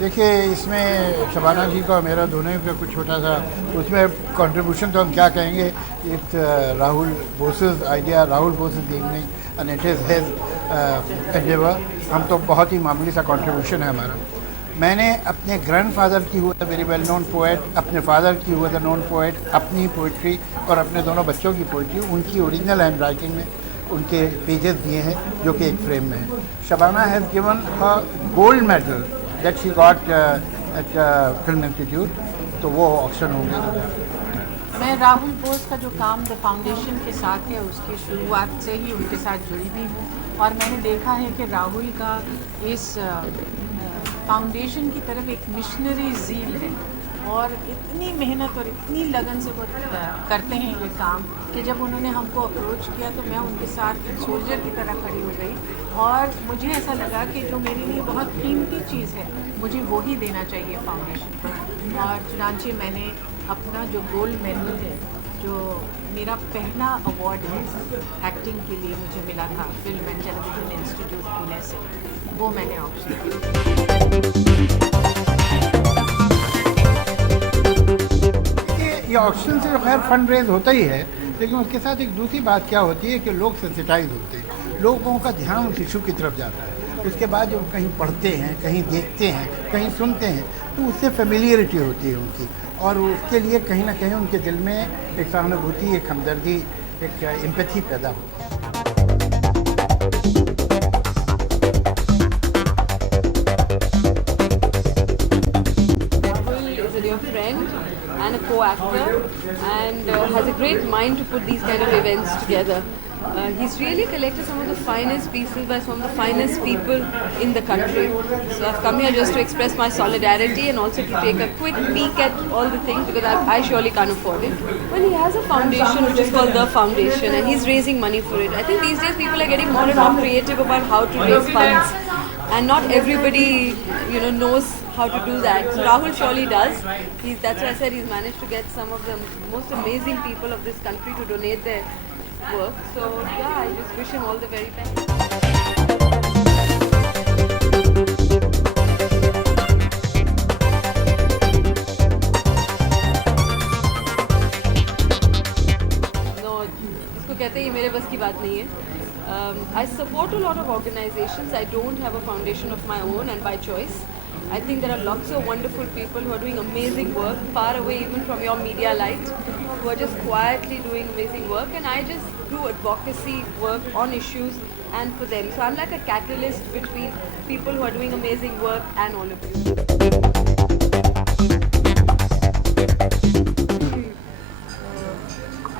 देखिए, इसमें शबाना जी का और मेरा दोनों का कुछ छोटा सा उसमें कंट्रीब्यूशन तो हम क्या कहेंगे, it's Rahul bosses idea, Rahul bosses evening and it is his Endeavour. हम तो बहुत ही मामूली सा कंट्रीब्यूशन है हमारा। मैंने अपने ग्रैंडफादर की हुआ वेरी वेल नोन पोएट, अपने फादर की हुआ द नोन पोएट, अपनी पोइट्री और अपने दोनों बच्चों की पोइट्री उनकी ओरिजिनल हैंड राइटिंग में उनके पेजेस दिए हैं, जो कि एक फ्रेम में है। Shabana has given a gold medal that she got at film institute, तो वो ऑप्शन होंगे। मैं राहुल बोस का जो काम द फाउंडेशन के साथ है उसकी शुरुआत से ही उनके साथ जुड़ी हुई हूँ, और मैंने देखा है कि राहुल का इस फाउंडेशन की तरफ एक मिशनरी ज़ील है, और इतनी मेहनत और इतनी लगन से वो करते हैं ये काम कि जब उन्होंने हमको अप्रोच किया तो मैं उनके साथ एक सोल्जर की तरह खड़ी हो गई, और मुझे ऐसा लगा कि जो मेरे लिए बहुत कीमती चीज़ है मुझे वो ही देना चाहिए फाउंडेशन को। और चुनांचे मैंने अपना जो गोल्ड मेडल है, जो मेरा पहला अवार्ड है एक्टिंग के लिए मुझे मिला था film and television institute Pune से, वो मैंने ऑप्शन किया। ये ऑक्शन से तो खैर फंड रेज होता ही है, लेकिन उसके साथ एक दूसरी बात क्या होती है कि लोग सेंसिटाइज होते हैं, लोगों का ध्यान उस इशू की तरफ जाता है। उसके बाद जब कहीं पढ़ते हैं, कहीं देखते हैं, कहीं सुनते हैं, तो उससे फेमिलियरिटी होती है उनकी, और उसके लिए कहीं ना कहीं उनके दिल में एक सहानुभूति, एक हमदर्दी, एक एम्पैथी पैदा होती है। And a co-actor, and has a great mind to put these kind of events together. He's really collected some of the finest pieces by some of the finest people in the country. So I've come here just to express my solidarity and also to take a quick peek at all the things, because I surely can't afford it. Well, he has a foundation which is called The Foundation, and he's raising money for it. I think these days people are getting more and more creative about how to raise funds, and not everybody, knows how to do that. So Rahul surely does. That's why I said he's managed to get some of the most amazing people of this country to donate their work. So yeah, I just wish him all the very best. No, इसको कहते हैं ये मेरे बस की बात नहीं है. I support a lot of organizations. I don't have a foundation of my own, and by choice. I think there are lots of wonderful people who are doing amazing work, far away even from your media light, who are just quietly doing amazing work, and I just do advocacy work on issues and for them. So I'm like a catalyst between people who are doing amazing work and all of you.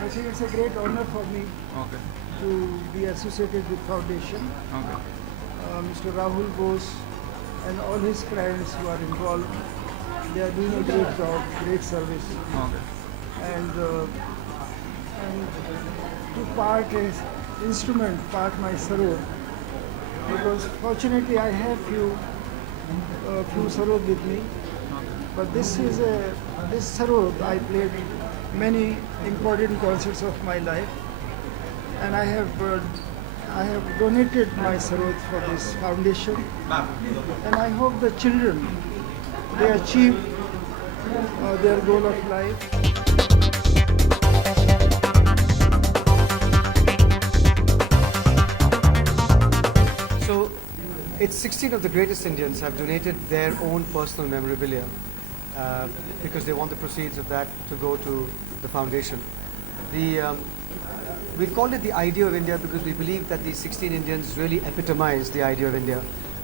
I think it's a great honor for me to be associated with Foundation. Mr. Rahul Bose and all his friends who are involved, they are doing a great job, great service. And to part as instrument, part my sarod, because fortunately I have few sarod with me, but this sarod I played many important concerts of my life, and I have donated my sarod for this foundation, and I hope the children, they achieve their goal of life. So it's 16 of the greatest Indians have donated their own personal memorabilia because they want the proceeds of that to go to the foundation. We've called it the idea of India because we believe that these 16 Indians really epitomize the idea of India,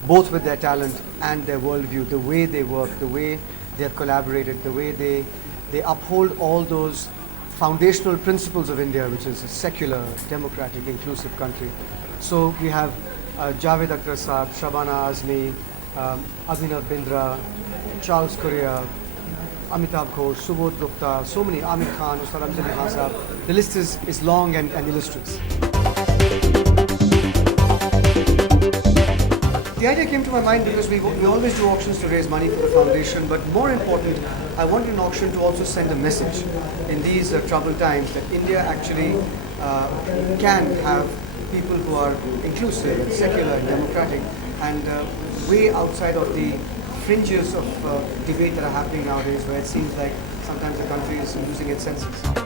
both with their talent and their worldview, the way they work, the way they have collaborated, the way they uphold all those foundational principles of India, which is a secular, democratic, inclusive country. So we have Javed Akhtar Saab, Shabana Azmi, Abhinav Bindra, Charles Correa, Amitabh Ghosh, Subodh Gupta, so many, Amir Khan, Ustad Amjad Ali Khan Saab. The list is long and illustrious. The idea came to my mind because we always do auctions to raise money for the foundation, but more important, I wanted an auction to also send a message in these troubled times that India actually can have people who are inclusive and secular and democratic and way outside of the fringes of debate that are happening nowadays, where it seems like sometimes the country is losing its senses.